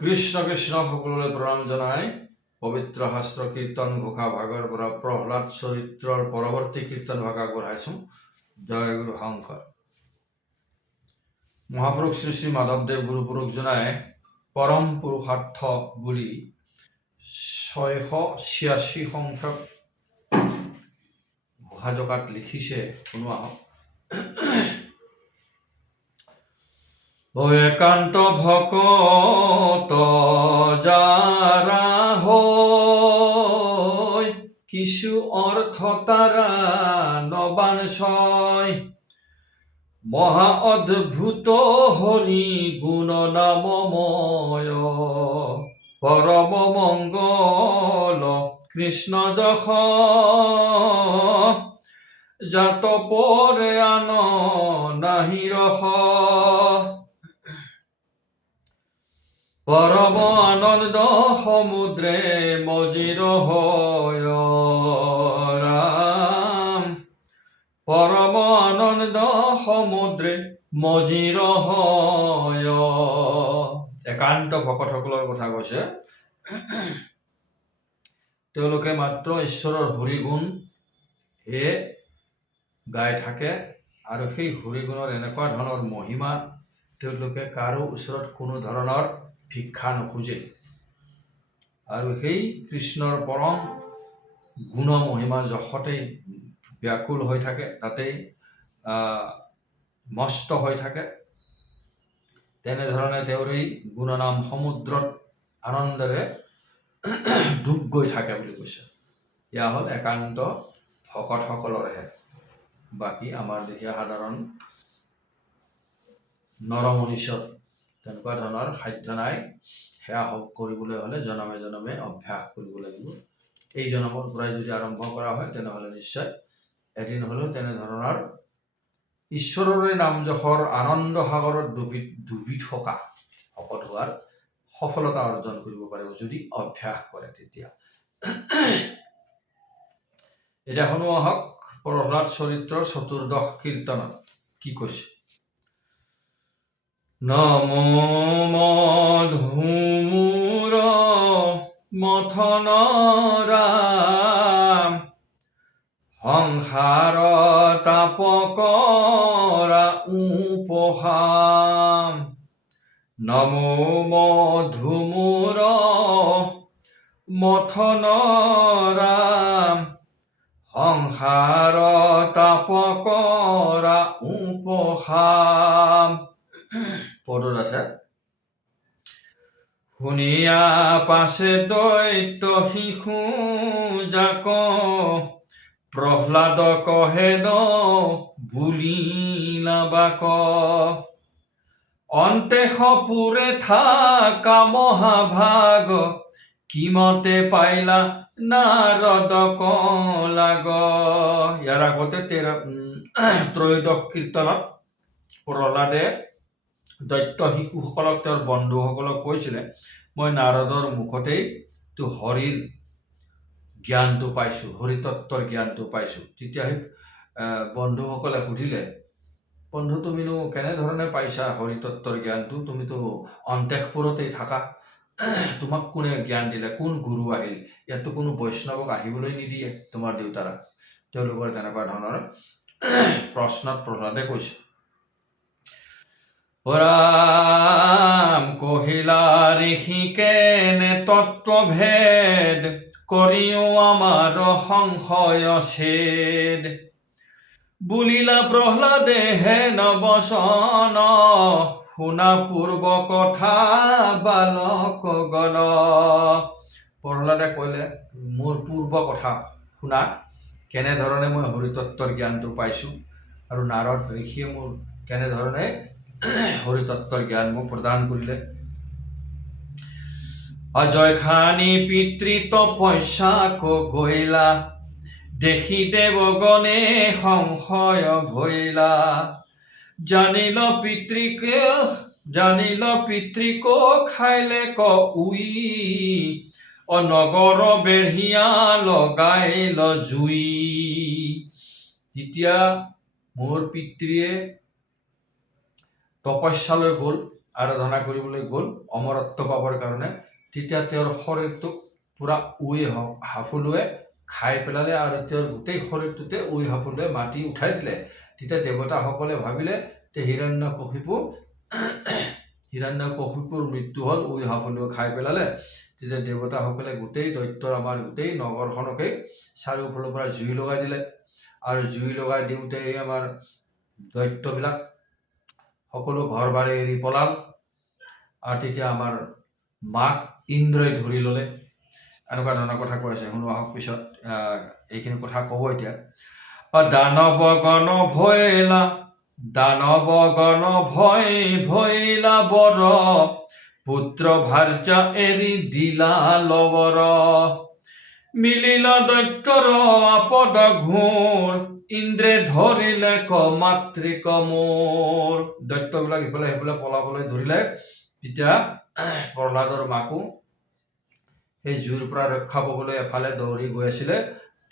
কৃষ্ণ কৃষ্ণ সকলোলৈ প্ৰণাম জনাই পবিত্ৰ শাস্ত্ৰ কীৰ্তন ঘোষা ভাগৰ পৰা প্ৰহ্লাদ চৰিত্ৰৰ পৰৱৰ্তী কীৰ্তন ভাগ আগবঢ়াইছোঁ। জয় গুৰু শংকৰ। মহাপুৰুষ শ্ৰী শ্ৰী মাধৱদেৱ গুৰু পুৰুষজনাই পৰম পুৰুষাৰ্থ বুলি 686 সংখ্যক ঘোষাজকাত লিখিছে। শুনোৱা হওক। একান্ত ভকত যারা হয়, কিছু অর্থ তারা নবান সয়, মহা অদ্ভুত হরি গুণ নামময়, পরম মঙ্গল কৃষ্ণ যখ, জাত পরে আন নাহি রহ, পরম আনন্দ সমুদ্রে মজির হয় রাম, পরম আনন্দ সমুদ্রে মজিৰ হয়। একান্ত ভকতসকলৰ কথা কৈছে। তেওঁলোকে মাত্ৰ ঈশ্বৰৰ হৰিগুণ হে গাই থাকে আৰু সেই হৰিগুণৰ এনেকুৱা ধৰণৰ মহিমা তেওঁলোকে কাৰো ওচৰত কোনো ধৰণৰ ভিক্ষা নোখোজে আৰু সেই কৃষ্ণৰ পৰম গুণ মহিমা যশতেই ব্যাকুল হৈ থাকে, তাতেই মস্ত হৈ থাকে। তেনেধৰণে তেওঁৰ এই গুণনাম সমুদ্ৰত আনন্দেৰে ডুব গৈ থাকে বুলি কৈছে। এয়া হ'ল একান্ত ভকতসকলৰহে। বাকী আমাৰ লেখীয়া সাধাৰণ নৰমনীষত তেনেকুৱা ধৰণৰ সাধ্য নাই। সেয়া কৰিবলৈ হ'লে জনমে জনমে অভ্যাস কৰিব লাগিব। এই জনমৰ পৰাই যদি আৰম্ভ কৰা হয় তেনেহ'লে নিশ্চয় এদিন হ'লেও তেনেধৰণৰ ঈশ্বৰৰে নাম যশৰ আনন্দ সাগৰত ডুবি থকা ভকত হোৱাৰ সফলতা অৰ্জন কৰিব পাৰিব যদি অভ্যাস কৰে। তেতিয়া এতিয়া শুনোৱা হওক প্ৰহ্লাদ চৰিত্ৰৰ চতুৰ্দশ কীৰ্তনত কি কৈছে। নম মধুমূৰ মথন ৰাম, সংসাৰ তাপ কৰা উপশাম, নম মধুমূৰ মথন ৰাম, সংসাৰ তাপ কৰা উপশাম। পদত আছে। শুনিয়া পাছে দৈত্য শিশু যাক, প্ৰহ্লাদ কহে ন বুলিলা বাক, অন্তে সপুৰে থাকা মহাভাগ, কিমতে পাইলা নাৰদ কলাগ। ইয়াৰ আগতে ত্ৰয়োদশ কীৰ্তনত প্ৰহ্লাদে দৈত্য শিশুসকলক তেওঁৰ বন্ধুসকলক কৈছিলে, মই নাৰদৰ মুখতেই তো হৰিৰ জ্ঞানটো পাইছোঁ, হৰিতত্বৰ জ্ঞানটো পাইছোঁ। তেতিয়া সেই বন্ধুসকলে সুধিলে, বন্ধু তুমিনো কেনেধৰণে পাইছা হৰিতত্বৰ জ্ঞানটো? তুমিতো অন্তঃপুৰতেই থাকা, তোমাক কোনে জ্ঞান দিলে? কোন গুৰু আহিল? ইয়াততো কোনো বৈষ্ণৱক আহিবলৈ নিদিয়ে তোমাৰ দেউতাৰা। তেওঁলোকৰ তেনেকুৱা ধৰণৰ প্ৰশ্নত প্ৰহ্লাদে কৈছে। ৰাম কহিলা ঋষি কেনে তত্ত্বভেদ, কৰিও আমাৰ সংশয় ছেদ, বুলিলা প্ৰহ্লাদে হেন বচন, শুনা পূৰ্ব কথা বালক গণ। প্ৰহ্লাদে কলে, মোৰ পূৰ্ব কথা শুনা, কেনেধৰণে মই হৰিতত্বৰ জ্ঞানটো পাইছোঁ আৰু নাৰদ ঋষিয়ে মোৰ কেনেধৰণে হৰিতত্বৰ জ্ঞান মোক প্ৰদান কৰিলে। অজয় খানি পিতৃ তপস্যাক গৈলা, দেখি দেৱগণে সংশয় ভৈলা, জানিল পিতৃক খাইলে ক উই, অনগৰ বেঢ়িয়া লগাইল জুই। যেতিয়া মোৰ পিতৃয়ে তপস্যালৈ গ'ল আৰাধনা কৰিবলৈ গ'ল অমৰত্ব পাবৰ কাৰণে, তেতিয়া তেওঁৰ শৰীৰটোক পুৰা হাফুলোৱে খাই পেলালে আৰু তেওঁৰ গোটেই শৰীৰটোতে হাফুলোৱে মাটি উঠাই দিলে। তেতিয়া দেৱতাসকলে ভাবিলে যে হিৰণ্যকশিপুৰ মৃত্যু হ'ল, হাফুলোৱে খাই পেলালে। তেতিয়া দেৱতাসকলে গোটেই আমাৰ গোটেই নগৰখনকে চাৰিওফালৰ পৰা জুই লগাই দিলে। আৰু জুই লগাই দিওঁতে আমাৰ দৈত্যবিলাক সকলো ঘৰ বাৰী এৰি পলাল। আৰু তেতিয়া আমাৰ মাক ইন্দ্ৰই ধৰি ল'লে। এনেকুৱা ধৰণৰ কথা কৈ আছে, শুনো আহক। পিছত এইখিনি কথা ক'ব এতিয়া। দানৱ গণ ভয়লা বৰ, পুত্ৰ ভাৰ্যা এৰি দিলা লবৰ। মিলিল দৈত্যৰ আপদ ঘোৰ, ইন্দ্ৰে ধৰিলে মাতৃক মোৰ। দৈত্যবিলাক ইফালে সিফালে পলাবলৈ ধৰিলে। তেতিয়া প্ৰহ্লাদৰ মাকো সেই জুইৰ পৰা ৰক্ষা পাবলৈ এফালে দৌৰি গৈ আছিলে।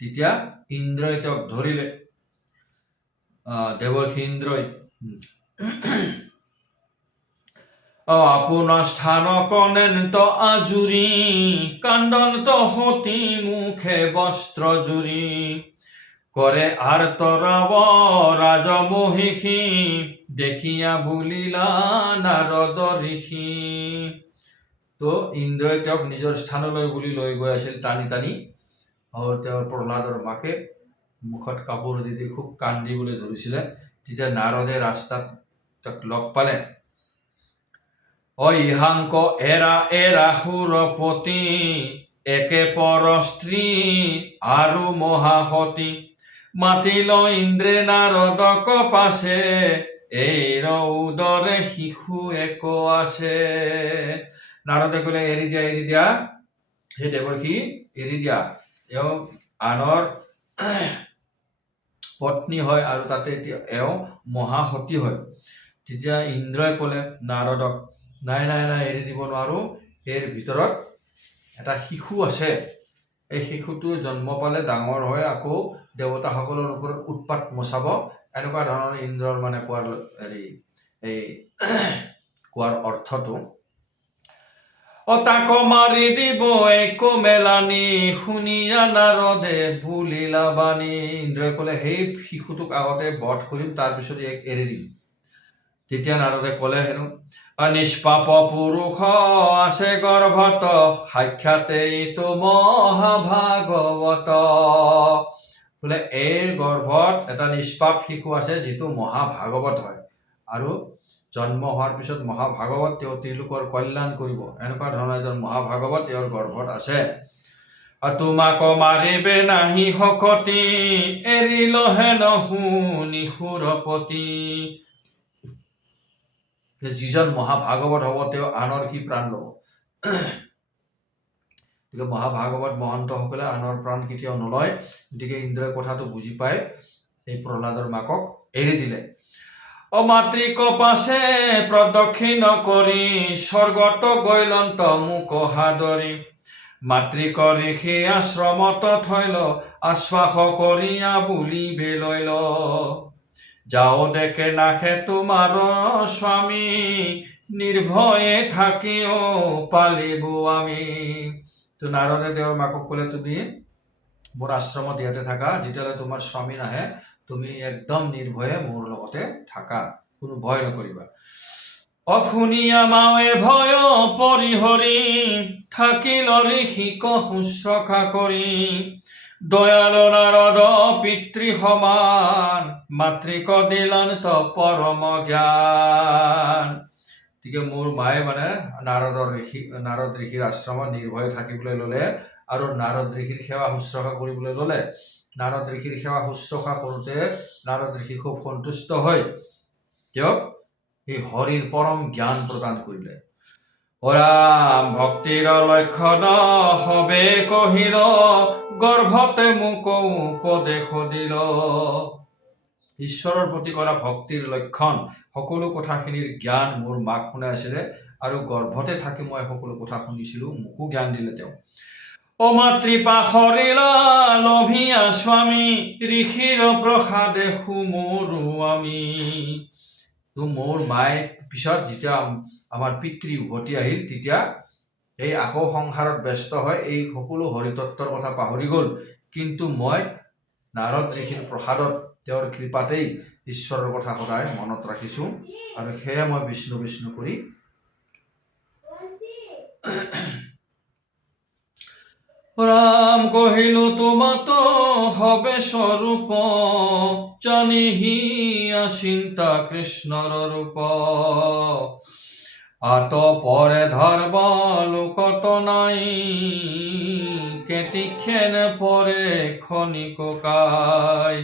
তেতিয়া ইন্দ্ৰই তেওঁক ধৰিলে, দেৱৰ্ষি ইন্দ্ৰই। আপোনাৰ স্থান কনেন্ত আজুৰি, কাণ্ডন্ত সতী মুখে বস্ত্ৰ জুৰি। কৰে আৰ্তৰাব ৰাজমহিষী, দেখিয়া বুলিলা নাৰদ ঋষি। তো ইন্দ্ৰই তেওঁক নিজৰ স্থানলৈ বুলি লৈ গৈ আছিল টানি টানি। আৰু তেওঁৰ প্ৰহ্লাদৰ মাকে মুখত কাপোৰ দি খুব কান্দিবলৈ ধৰিছিলে। তেতিয়া নাৰদে ৰাস্তাত তেওঁক লগ পালে। ইহাংক এৰা সুৰপতি, একে পৰ স্ত্ৰী আৰু মহাসতী। মাতিল ইন্দ্ৰে নাৰদক পাছে, এইৰ উদৰে শিশু এক আছে। নাৰদে ক'লে, এৰি দিয়া হে দেৱৰ্ষি, এৰি দিয়া। এওঁ আনৰ পত্নী হয় আৰু তাতে এওঁ মহাসতী হয়। তেতিয়া ইন্দ্ৰই ক'লে নাৰদক, নাই এৰি দিব নোৱাৰো। এই ভিতৰত এটা শিশু আছে। এই শিশুটো জন্ম পালে ডাঙৰ হৈ আকৌ দেৱতাসকলৰ ওপৰত উৎপাত মচাব। এনেকুৱা ধৰণৰ ইন্দ্ৰৰ মানে কোৱাৰ অৰ্থটো। তাক মাৰি দিব একো মেলানি, শুনিয়া নাৰদে বুলিলা বাণী। ইন্দ্ৰই ক'লে, সেই শিশুটোক আগতে বধ কৰিম, তাৰপিছত ইয়াক এৰি দিম। তেতিয়া নাৰদে ক'লে হেনো, নিষ্পাপ পুৰুষ আছে গৰ্ভত, সাক্ষাতে ইটো মহাভাগৱত। বোলে এই গৰ্ভত এটা নিষ্পাপ শিশু আছে, যিটো মহাভাগৱত হয়। আৰু জন্ম হোৱাৰ পিছত মহাভাগৱত তেওঁ তেওঁলোকৰ কল্যাণ কৰিব। এনেকুৱা ধৰণৰ এজন মহাভাগৱত তেওঁৰ গৰ্ভত আছে। তোমাক মাৰিবে নাহি শকতি, এৰিল হেন শুনি সুৰপতি। যিজন মহাভাগৱত হ'ব, তেওঁ আনৰ কি প্ৰাণ ল'ব? মহাভাগৱত মহন্তসকলে আনৰ প্ৰাণ কেতিয়াও নলয়। গতিকে ইন্দ্ৰই কথাটো বুজি পাই এই প্ৰহ্লাদৰ মাকক এৰি দিলে। মাতৃক পাছে প্ৰদক্ষিণ কৰি, স্বৰ্গত গৈলন্ত মুক সাদৰি। মাতৃক ঋষি আশ্ৰমত থৈল, আশ্বাস কৰিয়া বুলিবে লৈল। যাও দেখে নাখে তোমাৰ স্বামী, নিৰ্ভয়ে থাকিও পালিব আমি। তো নাৰদে তেওঁৰ মাকক ক'লে, তুমি মোৰ আশ্ৰমত ইয়াতে থাকা, যেতিয়ালৈ তোমাৰ স্বামী নাহে তুমি একদম নিৰ্ভয়ে মোৰ লগতে থাকা, কোনো ভয় নকৰিবা। শুনিয়া মাৱে ভয় পৰিহৰি, থাকিল ঋষিক শুশ্ৰূষা কৰি। দয়াল নাৰদ পিতৃ সমান, মাতৃক দিলান্ত পৰম জ্ঞান। গতিকে মোৰ মায়ে মানে নাৰদ ঋষিৰ আশ্ৰমত নিৰ্ভয়ে থাকিবলৈ ল'লে আৰু নাৰদ ঋষিৰ সেৱা শুশ্ৰূষা কৰিবলৈ ল'লে। নাৰদ ঋষিৰ সেৱা শুশ্ৰূষা কৰোঁতে নাৰদ ঋষি খুব সন্তুষ্ট হৈ তেওঁক এই হৰিৰ পৰম জ্ঞান প্ৰদান কৰিলে। ৰাম ভক্তিৰ লক্ষণ সবে কহিল, গৰ্ভতে মোক উপদেশ দিল। ঈশ্বৰৰ প্ৰতি কৰা ভক্তিৰ লক্ষণ সকলো কথাখিনিৰ জ্ঞান মোৰ মাক শুনাই আছিলে আৰু গৰ্ভতে থাকি মই সকলো কথা শুনিছিলোঁ, মোকো জ্ঞান দিলে তেওঁ। মাতৃপাশৰিলা লভিয়া স্বামী, ঋষিৰ প্ৰসাদে সুমৰো আমি। তো মোৰ মায়ে পিছত যেতিয়া আমাৰ পিতৃ উভতি আহিল, তেতিয়া এই আকৌ সংসাৰত ব্যস্ত হয় এই সকলো হৰিতত্বৰ কথা পাহৰি গ'ল। কিন্তু মই নাৰদ ঋষিৰ প্ৰসাদত তেওঁৰ কৃপাতেই ঈশ্বৰৰ কথা সদায় মনত ৰাখিছোঁ, আৰু সেয়ে মই বিষ্ণু বিষ্ণু কৰি রাম কহিল তোমাত হবে স্বরূপ, জানিহি চিন্তা কৃষ্ণর রূপ। আত পরে ধর্ম লোকত নাই, কেতিক্ষণ পরে ক্ষণিক কায়।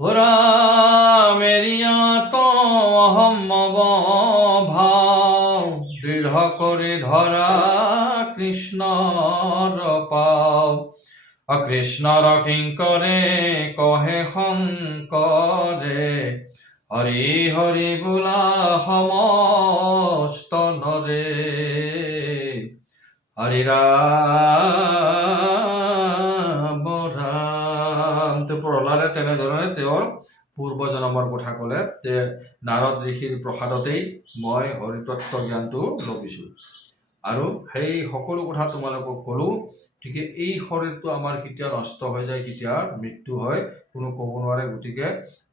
রামেরিয়া তো অহম ভাব, দৃঢ় করে ধরা কৃষ্ণর পাও। কৃষ্ণর কিঙ্করে কহে শঙ্করে, হরি হরি বোলা সমস্ত নরে। হৰি ৰাম ৰাম। প্ৰহ্লাদে তেনেধৰণে তেওঁৰ পূৰ্বজন্মৰ কথা ক'লে যে নাৰদ ঋষিৰ প্ৰসাদতেই মই হৰিতত্ত্ব জ্ঞানটো লভিছোঁ, আৰু সেই সকলো কথা তোমালোকক ক'লোঁ। গতিকে এই শৰীৰটো আমাৰ কেতিয়া নষ্ট হৈ যায়, কেতিয়া মৃত্যু হয়, কোনো ক'ব নোৱাৰে। গতিকে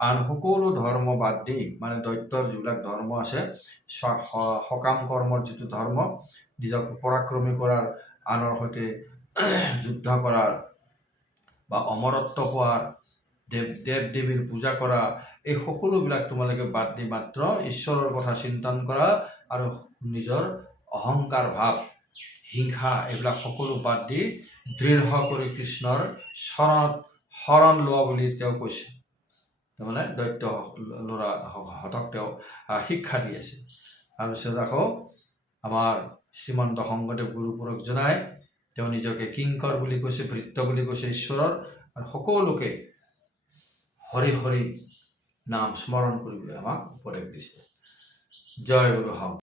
আন সকলো ধৰ্ম বাদ দি, মানে দৈত্যৰ যিবিলাক ধৰ্ম আছে, সকাম কৰ্মৰ যিটো ধৰ্ম, নিজক পৰাক্ৰমী কৰাৰ, আনৰ সৈতে যুদ্ধ কৰাৰ, বা অমৰত্ব পোৱাৰ, দেৱ দেৱীৰ পূজা কৰা, এই সকলোবিলাক তোমালোকে বাদ দি মাত্ৰ ঈশ্বৰৰ কথা চিন্তন কৰা, আৰু নিজৰ অহংকাৰ ভাৱ, হিংসা, এইবিলাক সকলো বাদ দি দৃঢ় কৰি কৃষ্ণৰ শৰণ লোৱা বুলি তেওঁ কৈছে। তাৰমানে দৈত্য ল'ৰাহঁতক তেওঁ শিক্ষা দি আছে। তাৰপিছত আকৌ আমাৰ শ্ৰীমন্ত শংকৰদেৱ গুৰু পুৰখজনাই তেওঁ নিজকে কিংকৰ বুলি কৈছে, ভৃত্য বুলি কৈছে ঈশ্বৰৰ, আৰু সকলোকে হৰি হৰি নাম স্মৰণ কৰিবলৈ আমাক উপদেশ দিছে। জয় গুৰু।